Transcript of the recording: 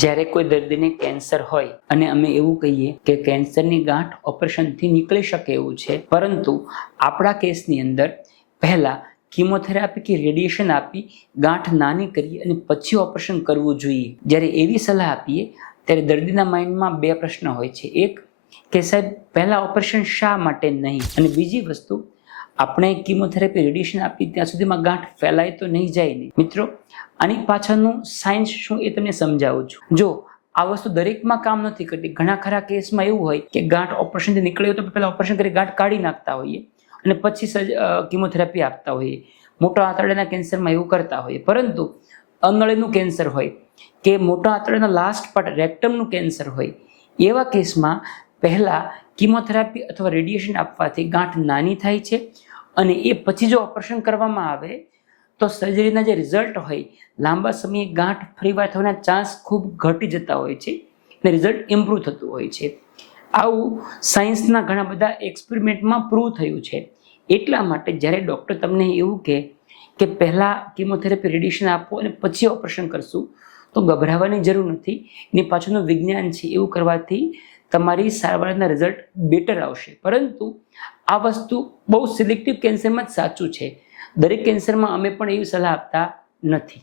જ્યારે કોઈ દર્દીને કેન્સર હોય અને અમે એવું કહીએ કે કેન્સરની ગાંઠ ઓપરેશનથી નીકળી શકે એવું છે, પરંતુ આપણા કેસની અંદર પહેલા કીમોથેરાપી કે રેડિયેશન આપી ગાંઠ નાની કરી અને પછી ઓપરેશન કરવું જોઈએ. જ્યારે એવી સલાહ આપીએ ત્યારે દર્દીના માઇન્ડમાં બે પ્રશ્ન હોય છે. એક કે સાહેબ પહેલા ઓપરેશન શા માટે નહીં, અને બીજી વસ્તુ આપણે કીમોથેરાપી રેડિયેશન આપી ત્યાં સુધીમાં ગાંઠ ફેલાય તો નહીં જાય નહીં. મિત્રો, આની પાછળનું સાયન્સ શું એ તમને સમજાવું છું. જો આ વસ્તુ દરેકમાં કામ નથી કરતી. ઘણા ખરા કેસમાં એવું હોય કે ગાંઠ ઓપરેશનથી નીકળી હોય તો પહેલા ઓપરેશન કરી ગાંઠ કાઢી નાખતા હોઈએ અને પછી કીમોથેરાપી આપતા હોઈએ. મોટા આંતરડાના કેન્સરમાં એવું કરતા હોઈએ. પરંતુ અનળીનું કેન્સર હોય કે મોટા આંતરડાના લાસ્ટ પાર્ટ રેક્ટમનું કેન્સર હોય, એવા કેસમાં પહેલા કીમોથેરાપી અથવા રેડિયેશન આપવાથી ગાંઠ નાની થાય છે અને એ પછી જો ઓપરેશન કરવામાં આવે તો સર્જરીના જે રિઝલ્ટ હોય લાંબા સમયે ગાંઠ ફરીવાર થવાના ચાન્સ ખૂબ ઘટી જતા હોય છે અને રિઝલ્ટ ઇમ્પ્રૂવ થતું હોય છે. આવું સાયન્સના ઘણા બધા એક્સપેરિમેન્ટમાં પ્રૂવ થયું છે. એટલા માટે જ્યારે ડૉક્ટર તમને એવું કહે કે પહેલાં કીમોથેરાપી રેડિયેશન આપો અને પછી ઓપરેશન કરશું, તો ગભરાવાની જરૂર નથી. એની પાછળનું વિજ્ઞાન છે. એવું કરવાથી તમારી સારવારના રિઝલ્ટ બેટર આવશે. પરંતુ આ વસ્તુ બહુ સિલેક્ટિવ કેન્સરમાં જ સાચું છે. દરેક કેન્સરમાં અમે પણ એવી સલાહ આપતા નથી.